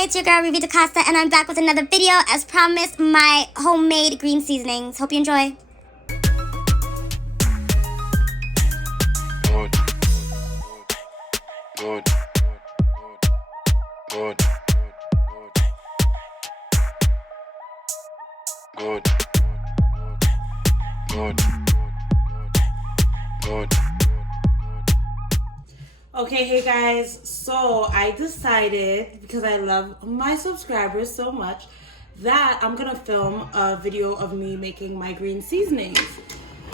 Hey, it's your girl Ruby DaCosta, and I'm back with another video. As promised, my homemade green seasonings. Hope you enjoy. Okay, hey guys, so I decided, because I love my subscribers so much, that I'm gonna film a video of me making my green seasonings.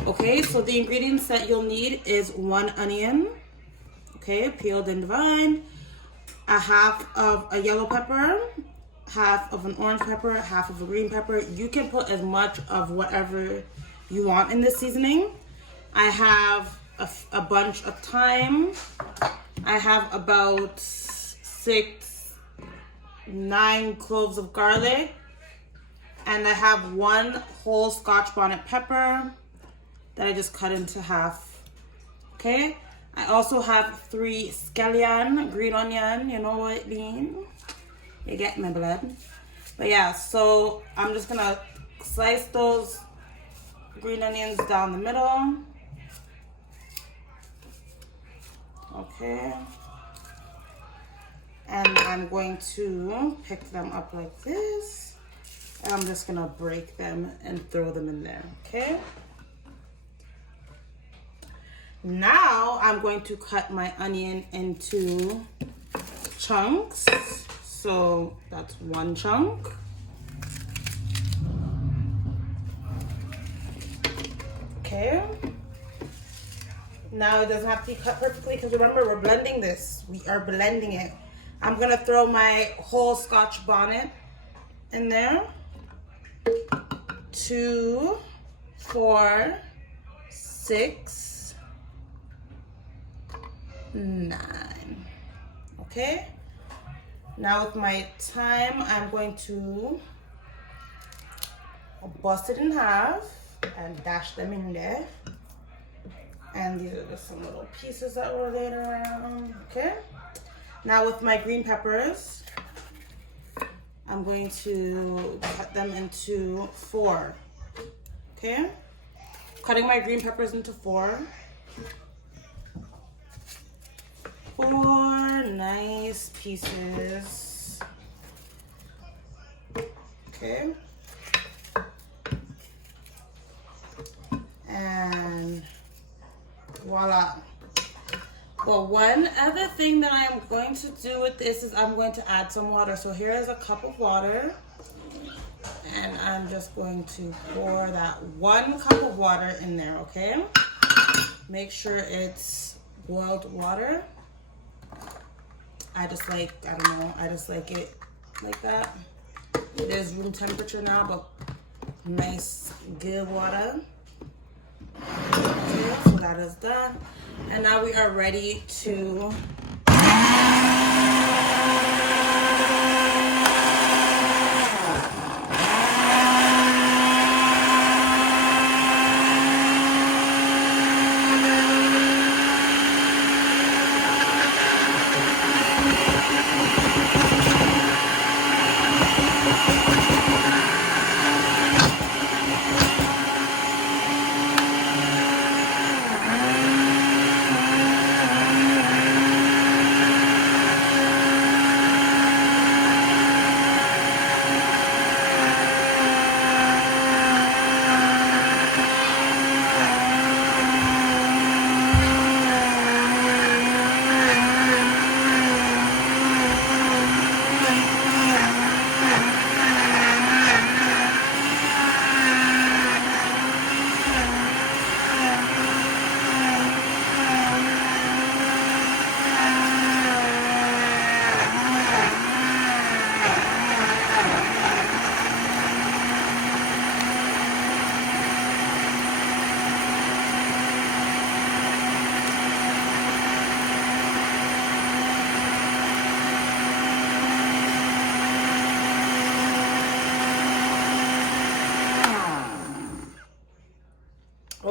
Okay, so the ingredients that you'll need is 1 onion, okay, peeled and divine, a half of a yellow pepper, half of an orange pepper, half of a green pepper. You can put as much of whatever you want in this seasoning. I have a bunch of thyme. I have about 9 cloves of garlic, and I have 1 whole Scotch bonnet pepper that I just cut into half. Okay, I also have 3 scallion, green onion, you know what I mean? You get my blood. But yeah, so I'm just gonna slice those green onions down the middle. Okay, and I'm going to pick them up like this, and I'm just gonna break them and throw them in there. Okay, now I'm going to cut my onion into chunks. So that's 1 chunk. Okay. Now it doesn't have to be cut perfectly because remember, we're blending this. We are blending it. I'm gonna throw my whole Scotch bonnet in there. 2, 4, 6, 9. Okay. Now with my thyme, I'm going to bust it in half and dash them in there. And these are just some little pieces that were laid around, okay? Now with my green peppers, I'm going to cut them into 4, okay? Cutting my green peppers into 4. 4 nice pieces, okay? And voila. Well, one other thing that I am going to do with this is I'm going to add some water. So here is a cup of water, and I'm just going to pour that 1 cup of water in there, okay? Make sure it's boiled water. I just like it like that. It is room temperature now, but nice good water. Okay, so that is done. And now we are ready to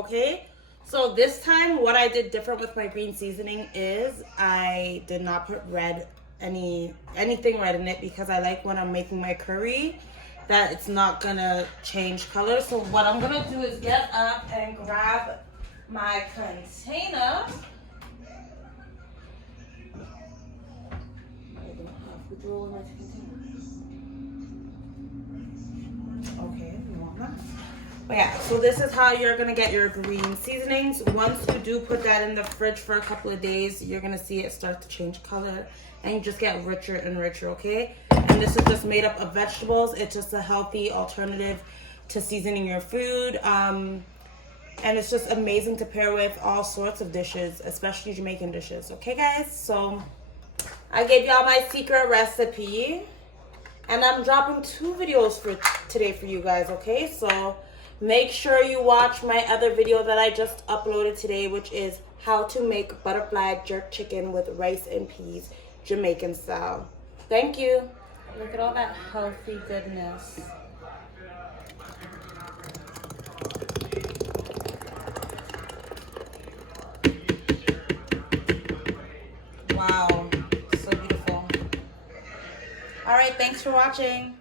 okay? So this time what I did different with my green seasoning is I did not put red anything red in it, because I like when I'm making my curry that it's not gonna change color. So what I'm gonna do is get up and grab my container. Okay, you want that? But yeah, so this is how you're gonna get your green seasonings. Once you do put that in the fridge for a couple of days, you're gonna see it start to change color and you just get richer and richer, okay? And this is just made up of vegetables. It's just a healthy alternative to seasoning your food. And it's just amazing to pair with all sorts of dishes, especially Jamaican dishes. Okay, guys? So I gave y'all my secret recipe. And I'm dropping 2 videos for today for you guys, okay? So make sure you watch my other video that I just uploaded today, which is how to make butterfly jerk chicken with rice and peas, Jamaican style. Thank you. Look at all that healthy goodness. Wow, so beautiful. All right, thanks for watching.